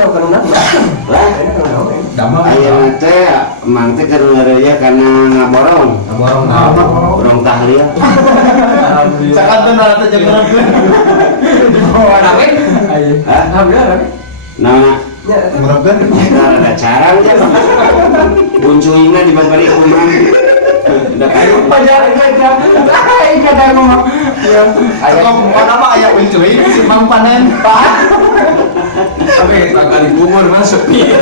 tahu karena Lah, Damang. ayeuna teh mang teh keur ngeureuyeuh kana ngaborong. Borong tahlil. Sakanteun teh jeung ngeureun. oh rame Hah? alhamdulillah rame Nah, Ngeureun. ada carang teh. Buncuingna dibalik kumang. Udah kayak pajaran aja ini ada ngomong ya Aya mana mah aya uncuy si Mang panen. tapi kali kubur mah sepi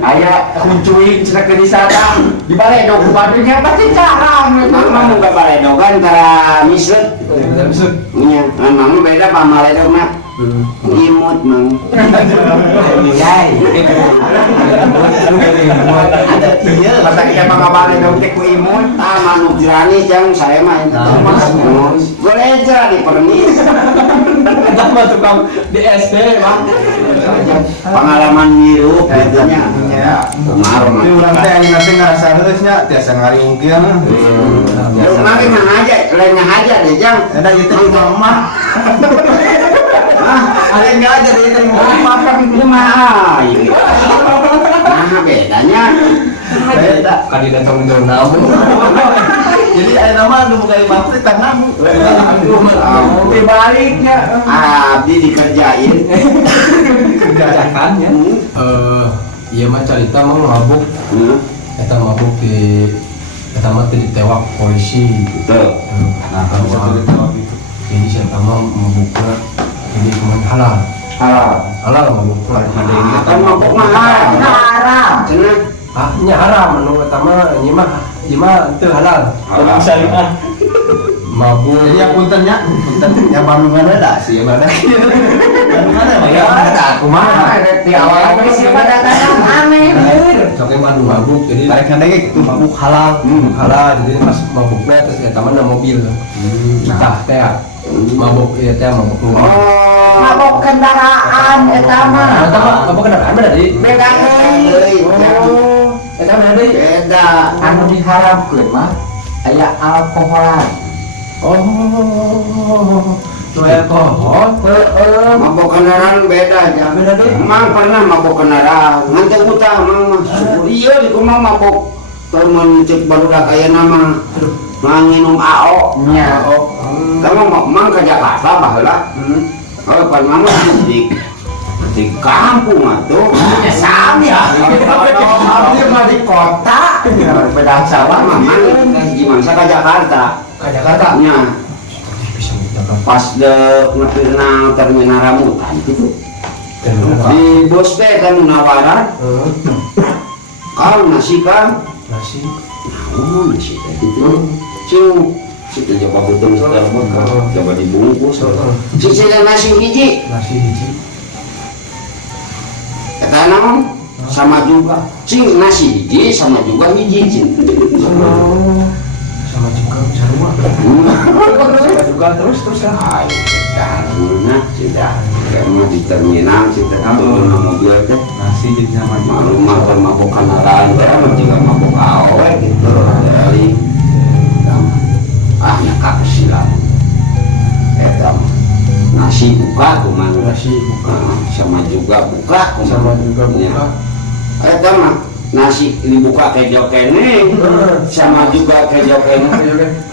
aya kuncuing cenah ke disana di balai dong badunya pasti carang Mang muga baledogan tara misut. Nya, mang beda pamaledogna. Imut mang. yai Ada ieu mata kita pangabale dong teh ku imun. Ah, manuk jirani jang saya mah itu mas. Boleh aja di permis. kita mah tukang di SD bang Pengalaman hirup gitunya. Ya. Kumar Tapi urang teh anu nanti ngarasa heus nya tiasa ngariungkeun. Lu mangke mah aja, lainnya aja deh jang. Ada ieu teh di rumah. Ah, Ada enggak aja di teh rumah. Lu mah ini. Nah, bedanya. Beda. kali datang ke namu Jadi aya nama nu buka imam teh tangan. di baliknya Abdi dikerjain. kerjakan ya iya mah cerita mah mabuk kita mabuk di kita mah ditewak polisi Betul. Nah, kalau satu ditawak itu. jadi siapa mah mabuknya jadi kemana halal mabuknya ada yang Kan mabuk mah haram. Cenah. nya haram menurut mah ini mah itu halal Halal. syariah mabuk Jadi ya puntennya Bandungan ada sih ibadah. Bandungan ada ya ada aku mah Di awal polisi pada datang aneh. Soalnya Bandung mabuk jadi Tarik handenge itu mabuk halal. halal jadi pas mabuknya terus ya taman mobil nah teh mabuk ya teh mabuk luar Mabuk kendaraan eta mah. mabuk kendaraan bener di Beda deui. eta bener di Beda. Anu diharamkeun mah aya alkoholan. nu alkohol Mabuk kendaraan beda aja. beda deh Emang pernah mabuk kendaraan. Nanti utah emang mah. Iya di kumah mabuk. Temen cek barudak aya nama. Nginum AO. Nya. Kamu emang ke Jakarta baheula. Kalau pan mama di kampung atuh. Ya sami ya. Abdi mah di kota. Bedang sawah mah. Mamang gimana ke Jakarta. ke Jakarta Nya bisa di Jakarta pas de ngepirna terminal rambutan gitu. Di bos teh kan nawaran. Kang nasi kang. nasi Oh nasi teh gitu. Cing situ coba betul setelah coba dibungkus. Cicil nasi hiji. nasi hiji Kata naon sama juga. Cing nasi hiji sama juga hiji cing. sama juga sarua sama juga terus kan Ayo, karena sudah karena di terminal sudah turun mobil teh Nasi jadi nama malu makan mabuk kenalan teh juga mabuk awe gitu dari nyakap silang eta nasi buka kuman nasi buka sama juga buka kuman sama juga buka eta mah nasi dibuka kejo kene sama juga kejo kene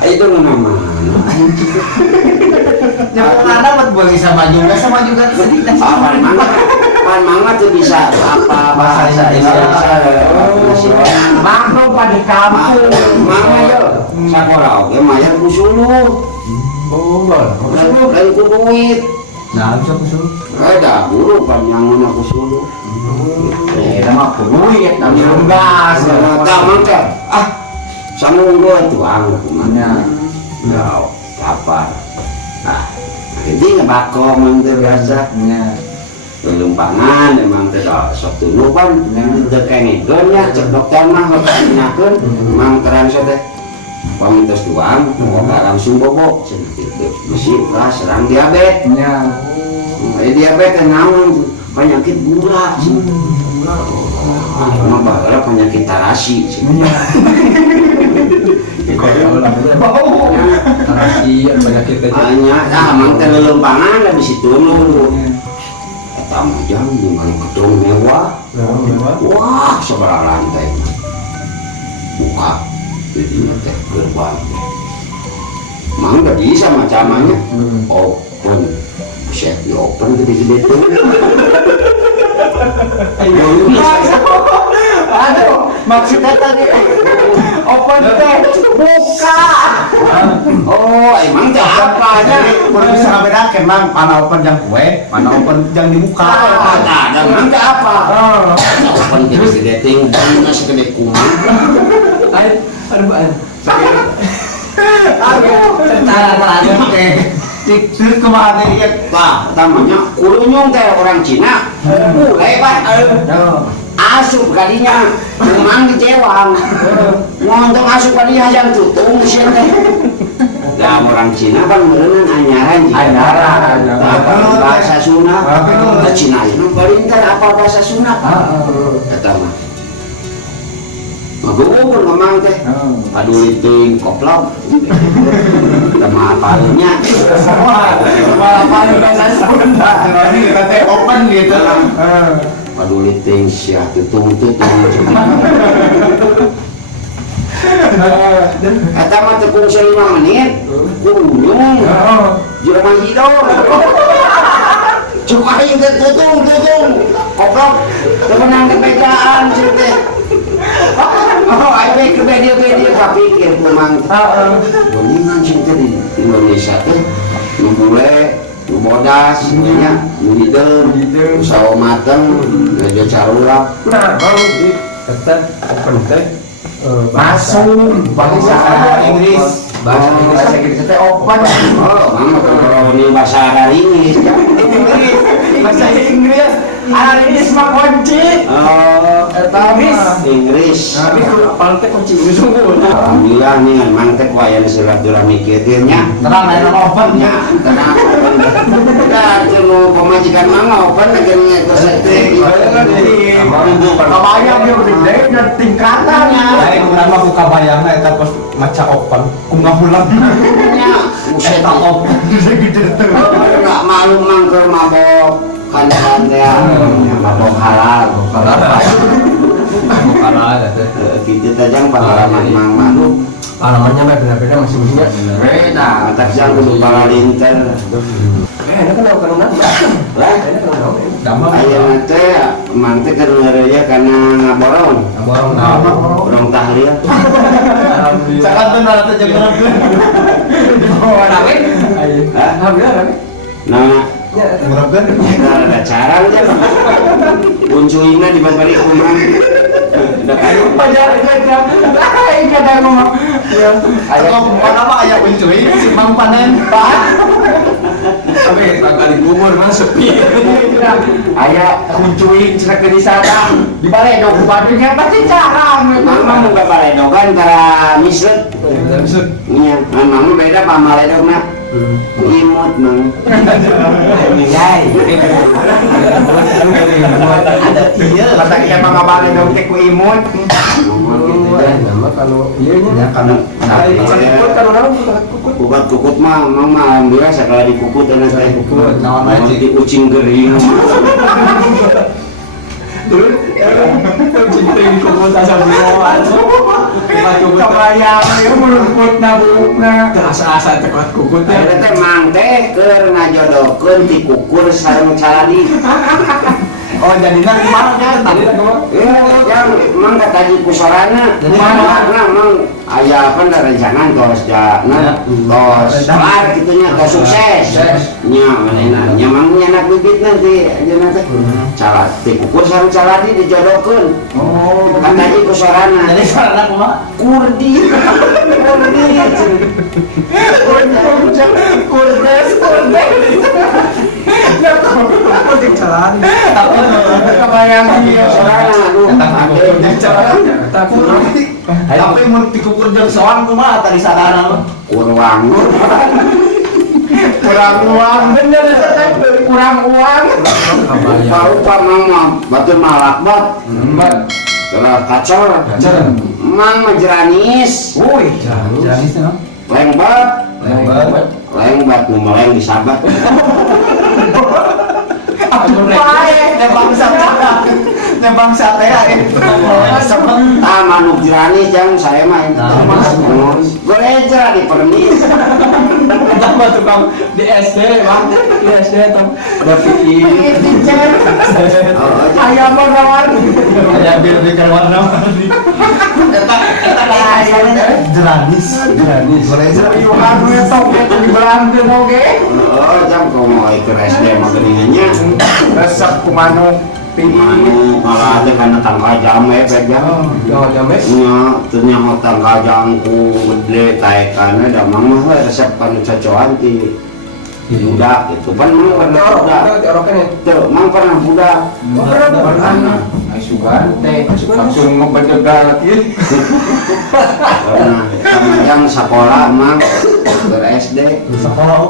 itu nama Yang mana buat boleh sama juga sedih. Pan mangga tuh bisa apa bahasa Indonesia Makro pada kampung. mangga yo sakola oge mayar ku suluh bombol lain ku duit Nah, bisa kusul. ada buru pan nyangun aku suluh Eta mah kuduit tapi unggas. gampang teh sanggung gua tuang kumana Nya. ya kapar nah jadi ngebako mantir biasa Nya. lempangan emang tidak sok tunu kan teu kengekeun nya cek dokter mah nyakeun emang terang teh pamintos tuang langsung bobo cenah kitu besi lah serang diabetes Nya. diabetes naon penyakit gula emang baheula penyakit tarasi tarasi penyakit aja hanya emang teh lelempangan da bisi tunu tamu jam dengan gedung mewah. Wah, seberang lantai. Buka, jadi teh gerbang. Mang gak bisa macamannya. Open, set di open gede-gede tuh. Aduh, maksudnya tadi open teh buka. Oh, emang teh apanya? Baru bisa ngebedakan mang mana open yang kue, mana open yang dibuka. Nah, emang teh apa? Open gede-gede tinggi, segede kuman. Aduh, Cara-cara teh. Terus kemana dia? Pak, namanya kurunyung teh orang Cina. Mulai pak, asup kalinya, cuman di Jewang. Ngontok asup kalinya yang tutung sih teh. Lah orang Cina kan merenang anyaran. Apa bahasa Sunda? Nah, Cina itu paling apa bahasa Sunda? Kata mah. Magubur memang teh. Aduh itu koplok. Sama apalnya. Malah bahasa Sunda. Ini kita teh open gitu. Aduh itu siah tutung. Kata mah tepung 5 menit. Kunyung. Jerman hidung. Cuma aja tutung. Koplok. Temenang kepejaan cerita. Oh, ayo ke media pikir memang. Domingan cinta di Indonesia teh, mulai bodas, nya, hidung, usaha mateng, kerja carula. nah baru di kata open teh bahasa Inggris. bahasa Inggris teh open. Oh, mama kalau ini bahasa Inggris, Bahasa Inggris. Inggris mah kunci. Inggris. tapi kalau apal teh kunci ini sungguh Alhamdulillah nih, memang teh wayan silaturahmi kieunya. Tenang aja opennya. Tenang. Kita dulu pemajikan mama open akhirnya ke setting. Kebayang dia gede dan tingkatannya. Kenapa buka bayangnya eta pas maca open kumaha hulang. Buset Eta open gede teh. nggak malu mangker mabok kan ya mabok halal bukan ada teh gitu aja pengalaman mang malu alamannya mah beda-beda masih punya beda tak yang kudu paralinter ini kan kalau nang lah ini kalau Damang ayeuna teh mang teh keur ngeureuyeuh kana ngaborong borong tahlil Sakan benar teh jeung ngeureun. oh rame Hah? alhamdulillah rame nah Ngeureun. ada cara aja uncuingna dibalik kumang udah kayu Aya mana mah aya kuncuy simpang panen. tapi kali kubur mah sepi Aya kuncuy cenah ke disana. Di baledog badunya pasti jarang. Mamang mau baledogan antara mislet iya mamang beda pamaledogna imut mang Yai. Ada iya kata kieu mah baledog teh ku imut. nama kalau iya nya Karena ikut kan orang kukut kukut mah mang mah alhamdulillah sakala dikukut dan teh Kukut, naon aja. di kucing gering dulu cinting kukut asal bulan kebayang ieu meluput nabukna. asa-asa tekuat kukut ya ada teh mang teh keur ngajodokeun ti kukur sareng caladi Oh jadinya gimana ya? tadi lah kamu yang mang kataji kusorana mana mang aya apa da rencana tos jana tos kelar kitunya tos sukses nya manehna nya mang nya anak bibit nanti ajeuna teh calad ti kukur sareng caladi dijodokeun Oh, kataji kusorana jadi sarana kumaha? kurdi Kebayang dia sorana aduh Tapi mun dikukur jeung soang kumaha tadi sarana mah? kurang Kurang uang bener kurang uang. baru mang mah batur malakbat telah kacor mang majeranis Woi, janis mah. lengbat nu meleng disabat Baik, nebang sate ya itu. Manuk jeranis yang saya main boleh aja di permis. Kita mah tukang di SD, Bang. Di SD tuh ada PI. Ayam warna Kayak biar warna-warni. jeranis. Boleh Yuhan besok itu di Belanda oke. Jam kau mau ikut SD mah geningannya. Resep kumano Manuk malah ada karena tangga jame jam. Jangan jamé. Nya ternyata tangga jangku gede taekannya ada mama resep kan cocokan di budak itu kan memang pernah budak Orokan ya. tuh memang pernah budak Pernah. Ay sugante. Langsung ngebedegal lagi. pernah sama yang sekolah emang ke SD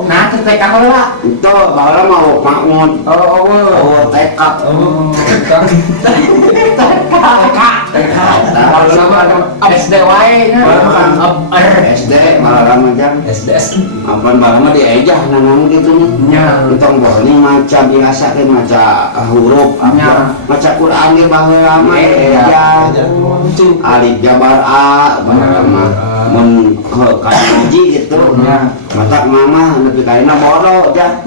Nah, TK heula. itu bahwa mau makmud oh TK SD wae nya. SD malah lama jam SDS. apa malah diejah namanya gitu nih Nya. kita ini maca biasa kan maca huruf Nya. maca Quran dia bahwa lama Iya. ya alif jabar a bahwa mun kan ngaji gitu Nya. matak mama lebih kaina bodoh aja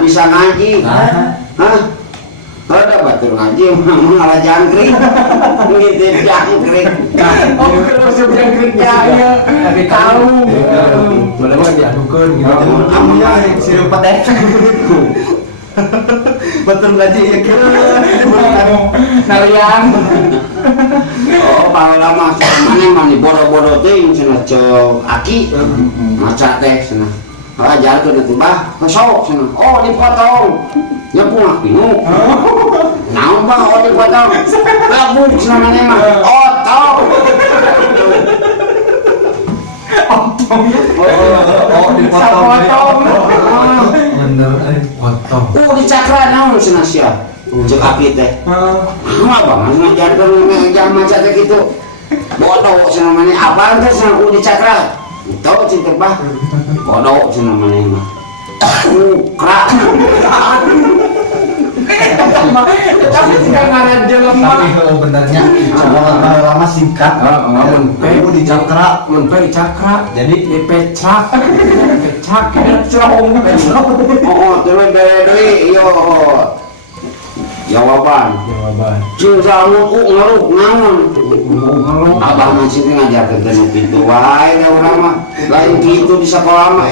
bisa ngaji hah ada batur ngaji mama ngalah jangkrik ngintip jangkrik Oh, kalau sudah kerja ya. Tapi Tahu. Boleh mah diadukeun gitu. Amunya sirup teh. Betul gaji ya kira. Nalian. oh bahwa lama mana mani bodoh-bodoh teh cenah cok aki maca teh cenah ajarkeun itu bah kesok cenah oh dipotong nya pulang bingung naon bah oh dipotong gabung cenah mana mah otong Sapotong. Bener potong. Dicakra naon cenah sia cek aki teh mah bang ngajarkeun jangan maca teh kitu bodoh cenah mana apaan teh cenah dicakra itu cinta bah bodoh cenah mana mah krak Tapi tidak ngaran jelema. Tapi kalau benernya lama singkat. Mun Kamu di cakra. mun pe dicakra. Jadi Dipecak. Pecak Cerong. oh terus deui yo jawaban jawaban. cinta ngaruk naon abang masih ngajarkeun teh nu kitu wae da urang mah lain kitu di sekolah mah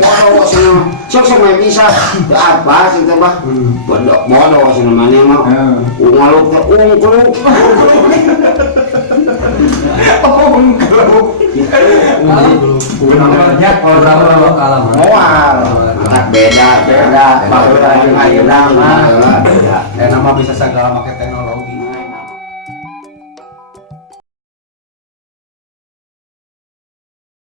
bodoh cenah sok mah bisa apa sih teh bah bodoh cenah mane mah ngaruk teh ungkluk Benernya orang kalam. moal. tak beda Beda. Baheula jeung ayeuna mah. beda nama bisa segala pakai teknologi.